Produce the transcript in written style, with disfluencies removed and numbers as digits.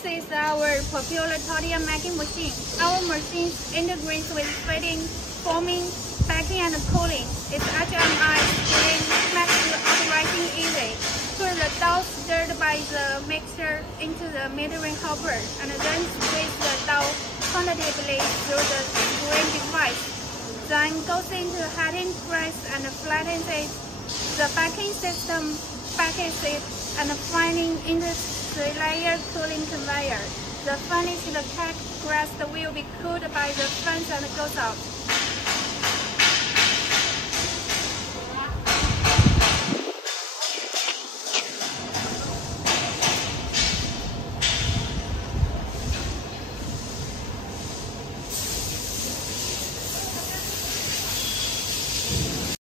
This is our popular tortilla making machine. Our machine integrates with feeding, forming, baking, and cooling. Its HMI screen makes the operating easy. Put the dough stirred by the mixer into the metering hopper, and then squeeze the dough quantitatively through the screen device. Then goes into heating press and flattens it. The baking system packets it and fining into 3-layer cooling conveyor. The finished cake crust will be cooled by the fans and goes out.